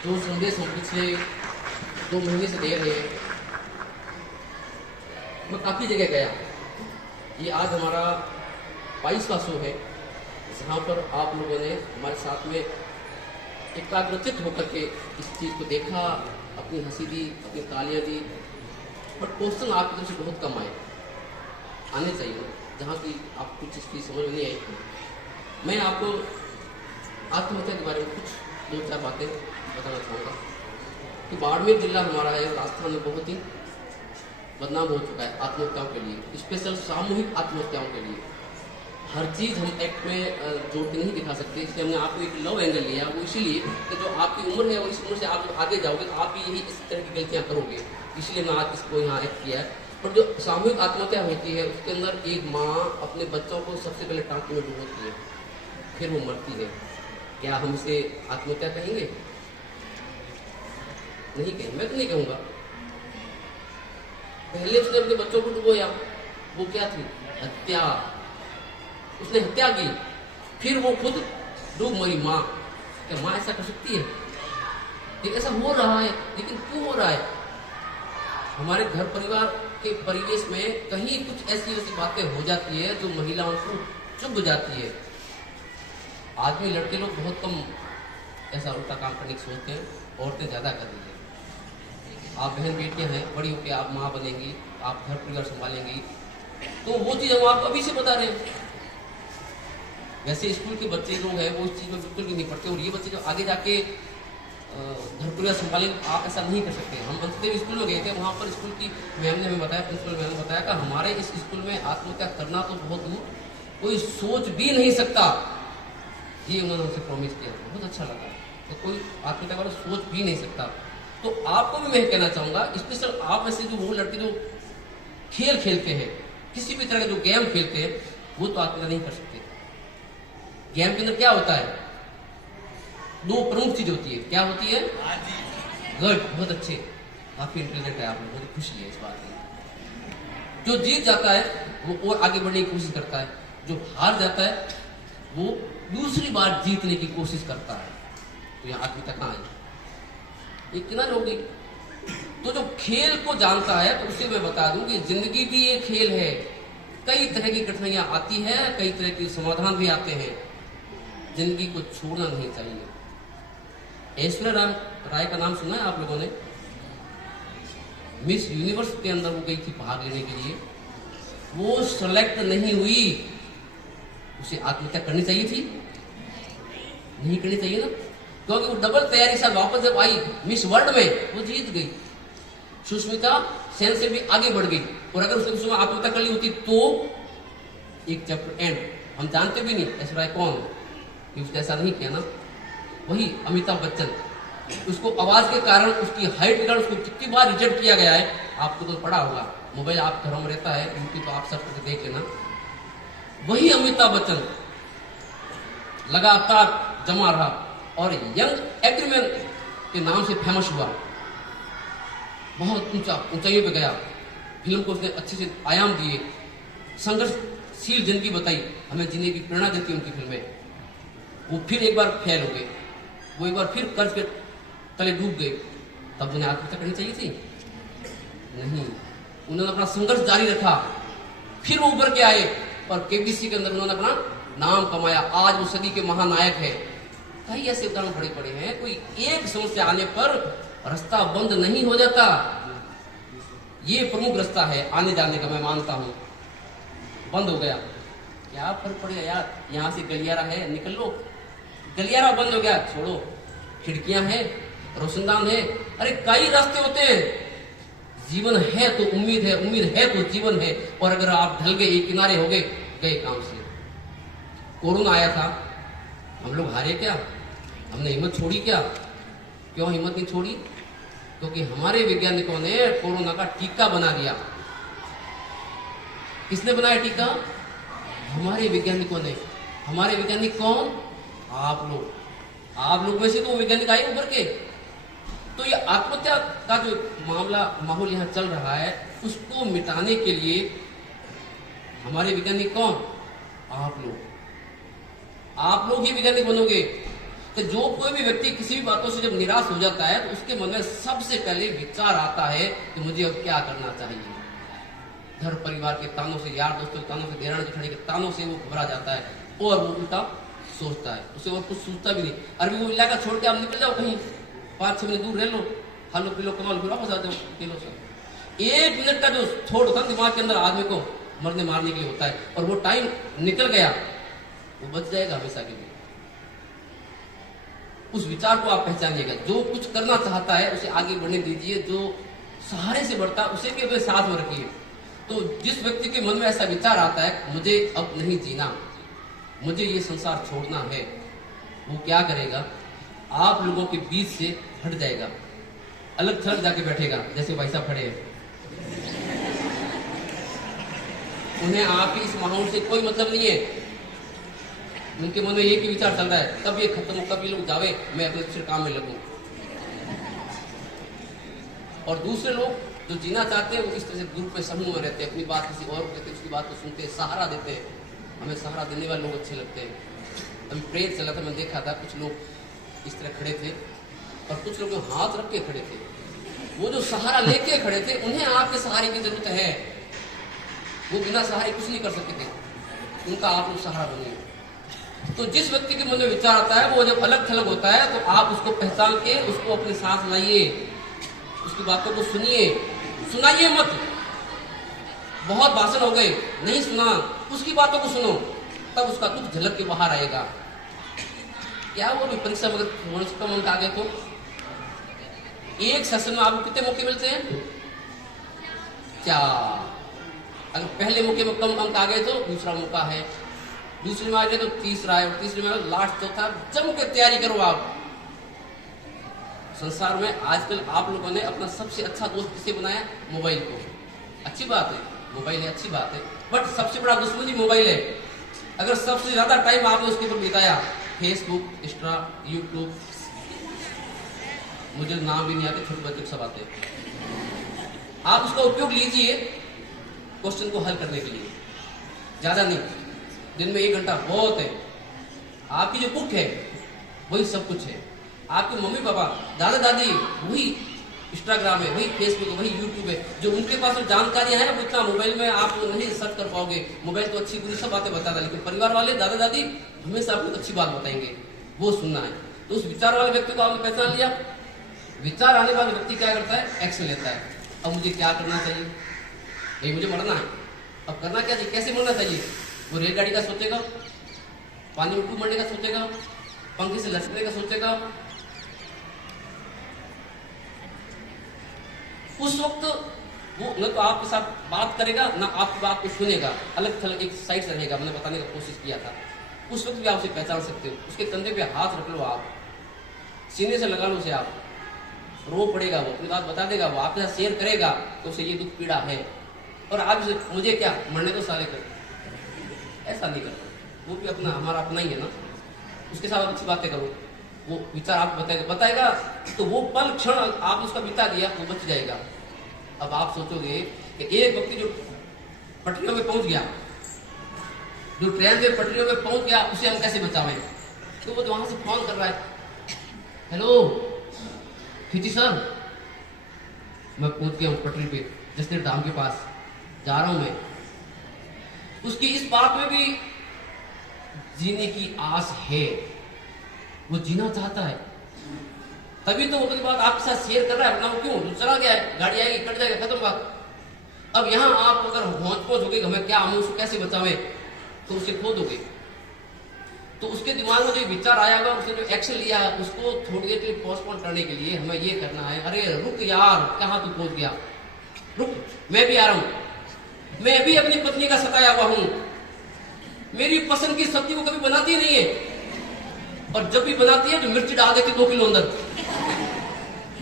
जो संदेश हम पिछले 2 महीने से दे रहे हैं, मैं काफ़ी जगह गया। ये आज हमारा 22वां शो है, जहाँ पर आप लोगों ने हमारे साथ में एकाग्रचित होकर के इस चीज़ को देखा, अपनी हंसी दी, अपनी तालियां दी। बट क्वेश्चन आपकी तरफ से बहुत कम आए, आने चाहिए, जहाँ की आपको कुछ इसकी समझ में नहीं आई। मैं आपको आत्महत्या के बारे में कुछ 2-4 बातें बताना चाहूँगा कि बाड़मेर जिला हमारा है, राजस्थान में बहुत ही बदनाम हो चुका है आत्महत्याओं के लिए, स्पेशल सामूहिक आत्महत्याओं के लिए। हर चीज़ हम एक्ट में जोड़ के नहीं दिखा सकते, इसलिए हमने आपको एक लव एंगल लिया। वो इसीलिए कि जो आपकी उम्र है, वो इस उम्र से आप जब आगे जाओगे तो आप भी यही इस तरह की गलतियाँ करोगे, इसलिए मैं आज इसको यहाँ एक्ट किया है। पर जो सामूहिक आत्महत्या होती है, उसके अंदर एक माँ अपने बच्चों को सबसे पहले टाँके में डुबोती है, फिर वो मरती है। क्या हम इसे आत्महत्या कहेंगे? नहीं कहेंगे, मैं तो नहीं कहूँगा। पहले उसने अपने बच्चों को डुबोया, वो क्या थी? हत्या। उसने हत्या की, फिर वो खुद डूब मरी माँ। क्या माँ ऐसा कर सकती है? लेकिन ऐसा हो रहा है, लेकिन क्यों हो रहा है? हमारे घर परिवार के परिवेश में कहीं कुछ ऐसी ऐसी बातें हो जाती है जो महिलाओं को चुभ जाती है। आदमी लड़के लोग बहुत कम ऐसा उल्टा काम करने की सोचते हैं, औरतें ज़्यादा कर रही हैं। आप बहन बेटियां हैं, बड़ी होकर आप माँ बनेंगी, आप घर परिवार संभालेंगी, तो वो चीज़ हम आपको अभी से बता रहे हैं। वैसे स्कूल के बच्चे लोग हैं वो इस चीज़ में बिल्कुल भी नहीं पढ़ते, और ये बच्चे जो आगे जाके घर परिवार संभालेंगे, आप ऐसा नहीं कर सकते। हम अंतदेव स्कूल में गए थे, वहाँ पर स्कूल की मैम ने हमें बताया, प्रिंसिपल मैम ने बताया कि हमारे इस स्कूल में आत्महत्या करना तो बहुत दूर, कोई सोच भी नहीं सकता। ये उन्होंने हमसे प्रॉमिस किया, बहुत अच्छा लगा। तो कोई आत्महत्या वाला सोच भी नहीं सकता। तो आपको भी मैं कहना चाहूँगा, स्पेशल आप में से जो वो लड़के जो खेल खेलते हैं, किसी भी तरह का जो गेम खेलते हैं, वो तो आत्महत्या नहीं कर सकते। गेम के अंदर क्या होता है? 2 प्रमुख चीज होती है। क्या होती है? गुड, बहुत अच्छे, काफी इंटेलिजेंट है आप लोग, मुझे खुशी है इस बात की। जो जीत जाता है वो और आगे बढ़ने की कोशिश करता है, जो हार जाता है वो दूसरी बार जीतने की कोशिश करता है। तो यहाँ आत्महत्या कहाँ आई? ये किनारे हो गई। तो जो खेल को जानता है, तो उसे मैं बता दूं कि जिंदगी भी एक खेल है। कई तरह की कठिनाइयां आती है, कई तरह के समाधान भी आते हैं। जिंदगी को छोड़ना नहीं चाहिए। ऐश्वर्या राय का नाम सुना है आप लोगों ने? मिस यूनिवर्स के अंदर वो गई थी भाग लेने के लिए, वो सेलेक्ट नहीं हुई। उसे आत्महत्या करनी चाहिए थी? नहीं करनी चाहिए ना, क्योंकि वो डबल तैयारी से वापस जब आई मिस वर्ल्ड में, वो जीत गई। सुष्मिता सेन से भी आगे बढ़ गई, और अगर उसने उसमें आत्महत्या कर ली होती तो एक चैप्टर एंड। हम जानते भी नहीं ऐश्वर्या राय कौन, उसने ऐसा नहीं किया ना। वही अमिताभ बच्चन, उसको आवाज के कारण, उसकी हाइट के कारण उसको कितनी बार रिजेक्ट किया गया है, आपको तो पढ़ा होगा। मोबाइल आप घरों में रहता है, यूट्यूब तो आप सब कुछ देख लेना। वही अमिताभ बच्चन लगातार जमा रहा और यंग एग्रीमैन के नाम से फेमस हुआ, बहुत ऊंचाइयों पे गया। फिल्म को उसने अच्छे से आयाम दिए, संघर्षशील जिंदगी बताई, हमें जीने की प्रेरणा देती उनकी फिल्में। वो फिर एक बार फेल हो गए, वो एक बार फिर कर्ज के तले डूब गए, तब उन्हें आत्महत्या करनी चाहिए थी? नहीं, उन्होंने अपना संघर्ष जारी रखा, फिर वो उभर के आए और केबीसी के अंदर उन्होंने अपना नाम कमाया। आज वो सदी के महानायक है। कई ऐसे उदाहरण बड़े पड़े हैं। कोई एक समस्या आने पर रास्ता बंद नहीं हो जाता, ये प्रमुख रास्ता है आने जाने का, मैं मानता हूं। बंद हो गया, क्या फर्क पड़ेगा यार, यहां से गलियारा है, निकल लो। गलियारा बंद हो गया, छोड़ो, खिड़कियां हैं, रोशनदान है। अरे कई रास्ते होते हैं। जीवन है तो उम्मीद है, उम्मीद है तो जीवन है। और अगर आप ढल गए, एक किनारे हो गए, गए काम से। कोरोना आया था, हम लोग हारे क्या? हमने हिम्मत छोड़ी क्या? क्यों हिम्मत नहीं छोड़ी? क्योंकि हमारे वैज्ञानिकों ने कोरोना का टीका बना दिया। किसने बनाया टीका? हमारे वैज्ञानिकों ने। हमारे वैज्ञानिक कौन? आप लोग। आप लोग में से तो वैज्ञानिक आए उभर के। तो ये आत्महत्या का जो माहौल यहाँ चल रहा है, उसको मिटाने के लिए हमारे वैज्ञानिक कौन? आप लोग। आप लोग ही वैज्ञानिक बनोगे। कि जो कोई भी व्यक्ति किसी भी बातों से जब निराश हो जाता है तो उसके मन में सबसे पहले विचार आता है कि मुझे अब क्या करना चाहिए। घर परिवार के तानों से, यार दोस्तों के तानों से, देरानी जेठानी के तानों से वो घबरा जाता है और वो उल्टा सोचता है, उसे और कुछ सोचता भी नहीं। अरे वो इलाका छोड़ के आप निकल जाओ कहीं 5-6 मिनट दूर रह लो, खा लो पी लो, कमा लो, फिर वापस आ जाओ, पी लो सर। 1 मिनट का जो थोड़ होता है दिमाग के अंदर आदमी को मरने मारने के लिए होता है, और वो टाइम निकल गया, वो बच जाएगा हमेशा के लिए। उस विचार को आप पहचानिएगा। जो कुछ करना चाहता है उसे आगे बढ़ने दीजिए, जो सहारे से बढ़ता है उसे भी अपने साथ में रखिए। तो जिस व्यक्ति के मन में ऐसा विचार आता है मुझे अब नहीं जीना, मुझे ये संसार छोड़ना है, वो क्या करेगा? आप लोगों के बीच से हट जाएगा, अलग थलग जाके बैठेगा, जैसे भाई साहब खड़े हैं। उन्हें आपकी इस माहौल से कोई मतलब नहीं है, उनके मन में एक ही विचार चल रहा है, कब ये खत्म हो, कब ये लोग जावे, मैं अपने दूसरे काम में लगूं। और दूसरे लोग जो जीना चाहते हैं वो इस तरह से ग्रुप में समूह में रहते हैं, अपनी बात किसी और को कहते हैं, उसकी बात को सुनते हैं, सहारा देते हैं। हमें सहारा देने वाले लोग अच्छे लगते हैं। अभी प्रेयर चला था, मैं देखा था कुछ लोग इस तरह खड़े थे और कुछ लोग हाथ रख के खड़े थे। वो जो सहारा लेके खड़े थे उन्हें आपके सहारे की जरूरत है, वो बिना सहारे कुछ नहीं कर सकते थे, उनका आप लोग सहारा बनिए। तो जिस व्यक्ति के मन में विचार आता है वो जब अलग थलग होता है तो आप उसको पहचान के उसको अपने साथ लाइए, उसकी बातों को सुनिए, सुनाइए मत। बहुत भाषण हो गए, नहीं सुना, उसकी बातों को सुनो, तब उसका दुख झलक के बाहर आएगा। क्या वो भी परीक्षा में कम अंक आ गए तो एक सेशन में आपको कितने मौके मिलते हैं? 4। अगर पहले मौके में कम अंक आ गए तो दूसरा मौका है, दूसरे में आ गए तो तीसरा है, और तीसरे में लास्ट चौथा। जम के तैयारी करो आप। संसार में आजकल आप लोगों ने अपना सबसे अच्छा दोस्त किसे बनाया? मोबाइल को। अच्छी बात है, मोबाइल है, अच्छी बात है, बट सबसे बड़ा दुश्मन ही मोबाइल है। अगर सबसे ज्यादा टाइम आपने उसके ऊपर बिताया, फेसबुक, इंस्टा, यूट्यूब, मुझे नाम भी नहीं आते, छोटे बच्चे सब आते हैं, आप उसका उपयोग लीजिए क्वेश्चन को हल करने के लिए, ज्यादा नहीं। दिन में 1 घंटा बहुत है। आपकी जो बुक है वही सब कुछ है, आपके मम्मी पापा, दादा दादी वही इंस्टाग्राम है, वही फेसबुक है, वही यूट्यूब है। जो उनके पास जो जानकारियां हैं वो इतना मोबाइल में आप नहीं सर्च कर पाओगे। मोबाइल तो अच्छी बुरी सब बातें बताता है, लेकिन परिवार वाले दादा दादी हमेशा आपको अच्छी बात बताएंगे, वो सुनना है। तो उस विचार वाले व्यक्ति को आपने पहचान लिया। विचार आने वाले व्यक्ति क्या करता है? एक्शन लेता है। अब मुझे क्या करना चाहिए? नहीं, मुझे मरना है, अब करना क्या चाहिए, कैसे मरना चाहिए? वो रेलगाड़ी का सोचेगा, पानी में डूब मरने का सोचेगा, पंखे से लटकने का सोचेगा। उस वक्त वो न तो आपके साथ बात करेगा, ना आपकी बात को सुनेगा, अलग थलग एक साइड से रहेगा। मैंने बताने का कोशिश किया था। उस वक्त भी आप उसे पहचान सकते हो। उसके कंधे पे हाथ रख लो, आप सीने से लगा लो उसे, आप रो पड़ेगा, वो अपनी बात बता देगा, वो आपके साथ शेयर करेगा तो उसे ये दुख पीड़ा है। और आप उसे मुझे क्या मरने तो साले कर, ऐसा नहीं करते। वो भी अपना, हमारा अपना ही है ना, उसके साथ अच्छी बातें करो, वो विचार आपको बताएगा तो वो पल क्षण आप उसका बिता दिया वो बच जाएगा। अब आप सोचोगे कि एक व्यक्ति जो पटरियों में पहुंच गया, जो ट्रेन में पटरियों में पहुंच गया, उसे हम कैसे बचावें? तो वो वहां से फोन कर रहा है, हेलो खिची सर, मैं पहुंच गया हूं पटरी पे, जसनेर धाम के पास जा रहा हूं मैं। उसकी इस बात में भी जीने की आस है, वो जीना चाहता है, तभी तो वो अपनी बात आपके साथ शेयर कर रहा है, वरना वो क्यों? चला गया है, गाड़ी आएगी, कट जाएगा, खत्म बात। अब यहाँ आप अगर पहुंच हो गए, हमें क्या, हम उसको कैसे बचावे, तो उसे खो दोगे। तो उसके दिमाग में जो विचार आया होगा, उसने जो एक्शन लिया है, उसको थोड़ी देर के लिए पोस्टपोन करने के लिए हमें ये करना है, अरे रुक यार, कहाँ तू पहुंच गया, रुक, मैं भी आ रहा हूं। मैं भी अपनी पत्नी का सताया हुआ हूं, मेरी पसंद की सब्जी को कभी बनाती नहीं है, और जब भी बनाती है तो मिर्ची डाल देती 2 किलो अंदर।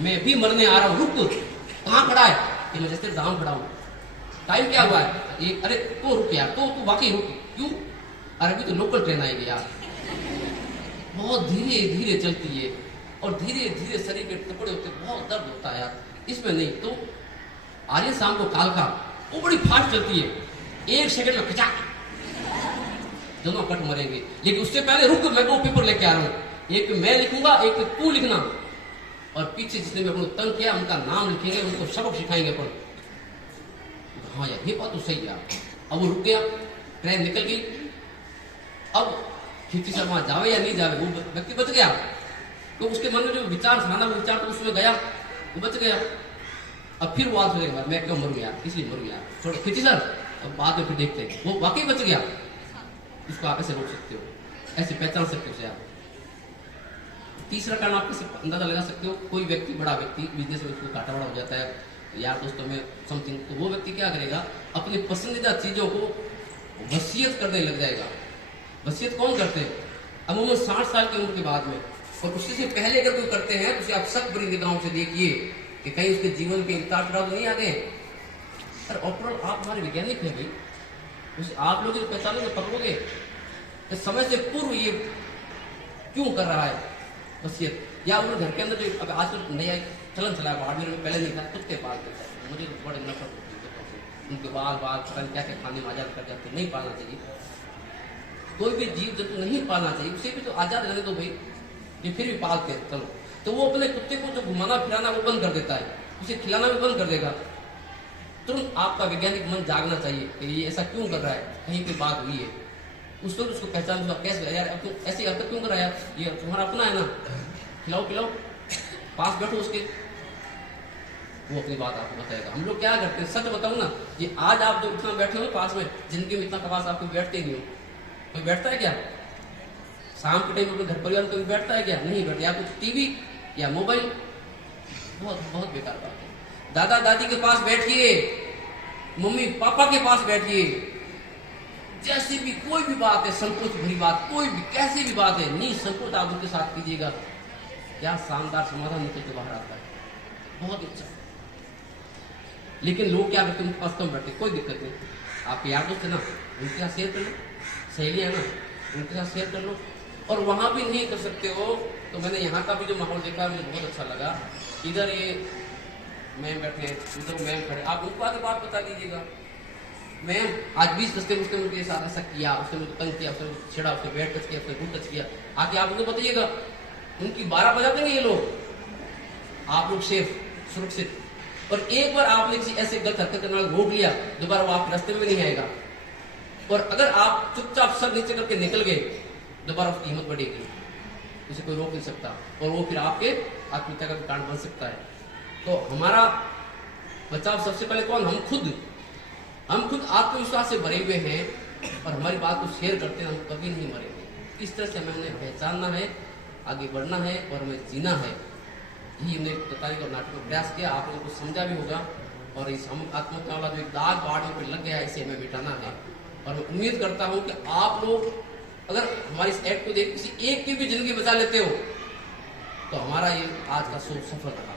मैं भी मरने आ रहा हूं, रुक, कहाँ खड़ा है? कि मैं जैसे दाम खड़ा हूं, टाइम क्या हुआ है? ये, अरे तो रुक यार, तो तू वाकई रुक, क्यों? अरे अभी तो लोकल ट्रेन आएगी यार। बहुत धीरे धीरे चलती है और धीरे धीरे शरीर के टुकड़े होते, बहुत दर्द होता है यार। इसमें नहीं तो आर्य शाम को कालका, वो बड़ी फास्ट चलती है, 1 सेकंड में खचा, दोनों कट मरेंगे। लेकिन उससे पहले रुक, मैं 2 पेपर लेके आ रहा हूँ, एक पे मैं लिखूंगा, एक पे तू लिखना, और पीछे जिसने भी अपने तंग किया उनका नाम लिखेंगे, उनको सबक सिखाएंगे अपन। हाँ यार, ये बात तो सही है। अब वो रुक गया, ट्रेन निकल गई। अब खिड़की से वहां जावे या नहीं जावे, वो व्यक्ति बच गया। तो उसके मन में जो विचार था ना, वो विचार तो उसमें गया, वो बच गया। अब फिर वो आज सोचेगा मैं क्यों मरूं यार, इसलिए मरूं यार, छोड़ो खिड़की सर, अब बाद में फिर देखते हैं। वो वाकई बच गया। इसको आप ऐसे रोक सकते हो, ऐसे पहचान सकते हो उसे आप। तीसरा कारण आप कैसे अंदाजा लगा सकते हो, कोई व्यक्ति, बड़ा व्यक्ति, बिजनेस में उसको घाटा बड़ा हो जाता है, यार दोस्तों में समथिंग, तो वो व्यक्ति क्या करेगा, अपनी पसंदीदा चीजों को वसीयत करने लग जाएगा। वसीयत कौन करते हैं? अमूमन 60 साल की उम्र के बाद में, और उससे से पहले अगर कोई करते हैं तो उसे आप सख्त बड़ी निगाहों से देखिए कि कहीं उसके जीवन के उतार चढ़ाव नहीं आ गए। और ओवरऑल आप हमारे वैज्ञानिक हैं भाई, उसे आप लोग जो पहचानोगे, पकड़ोगे तो समय से पूर्व ये क्यों कर रहा है वसीयत, या उन्हें घर के अंदर जो अब आजकल नया चलन चला है, बाड़मेर में पहले नहीं था, कुत्ते पाल देता है। मुझे तो बड़े नफरत होती है उनके बाल पता नहीं क्या क्या खाने में आजाद कर जाते, नहीं पालना चाहिए। कोई भी जीव जंतु नहीं पालना चाहिए, उसे भी तो आजाद रहने दो भाई, ये फिर भी पालते हैं चलो। तो वो अपने कुत्ते को जो घुमाना फिराना वो बंद कर देता है, उसे खिलाना भी बंद कर देगा। तुरंत आपका वैज्ञानिक मन जागना चाहिए कि ये ऐसा क्यों कर रहा है, कहीं पे बात हुई है, उस वक्त उसको पहचान, कैसे यार अब तुम ऐसी हरकत क्यों कर रहा है यार, ये तुम्हारा अपना है ना, खिलाओ पिलाओ, पास बैठो उसके, वो अपनी बात आपको बताएगा। हम लोग क्या करते हैं, सच बताऊं ना, ये आज आप जो इतना बैठे हो पास में, जिंदगी में इतना पास आपको बैठते नहीं हो। कोई बैठता है क्या शाम के टाइम अपने घर परिवार में? कोई बैठता है क्या? नहीं बैठता, या तो टीवी या मोबाइल। बहुत बहुत बेकार बात है। दादा दादी के पास बैठिए, मम्मी पापा के पास बैठिए, जैसी भी कोई भी बात है, संकोच भरी बात, कोई भी कैसी भी बात है, नहीं संकोच आप उनके साथ कीजिएगा, क्या शानदार समाधान निकल के बाहर आता है, बहुत अच्छा। लेकिन लोग क्या करते हैं, उनके पास कम बैठते, कोई दिक्कत नहीं, आपके यार दोस्त है ना, उनके साथ शेयर कर लो, सहेलियां है ना, उनके साथ शेयर कर लो। और वहां भी नहीं कर सकते हो तो मैंने यहाँ का भी जो माहौल देखा मुझे बहुत अच्छा लगा। इधर ये मैम बैठे, उधर मैम खड़े, आप उनको आगे बात बता दीजिएगा, मैम आज 20 दस्ते उसने उनके साथ ऐसा किया, उसने मुझे तंग किया, उसने छेड़ा, उसने बैट टच किया, उसने गुट टच किया, आके आप उनको बताइएगा। उनकी 12 बजा देंगे ये लोग, आप लोग सेफ सुरक्षित। और एक बार आपने किसी ऐसे गलत हरकत करने वाला रोक लिया, दोबारा वो आपके रास्ते में नहीं आएगा। और अगर आप चुपचाप सर नीचे करके निकल गए, दोबारा उसकी हिम्मत बढ़ेगी, उसे कोई रोक नहीं सकता, और वो फिर आपके आत्महत्या का कारण बन सकता है। तो हमारा बचाव सबसे पहले कौन? हम खुद आत्मविश्वास से भरे हुए हैं और हमारी बात को शेयर करते हैं, हम कभी नहीं मरेंगे। इस तरह से हमें उन्हें पहचानना है, आगे बढ़ना है और हमें जीना है। यही हमने बताने का नाटक का प्रयास किया, आप लोगों को समझा भी होगा। और इस हम आत्महत्या वाला जो एक दाग पहाड़ियों पर लग गया है, इसे हमें मिटाना है। और मैं उम्मीद करता हूं कि आप लोग अगर हमारी इस ऐड को देख किसी एक की भी जिंदगी बचा लेते हो तो हमारा ये आज का शो सफल रहा।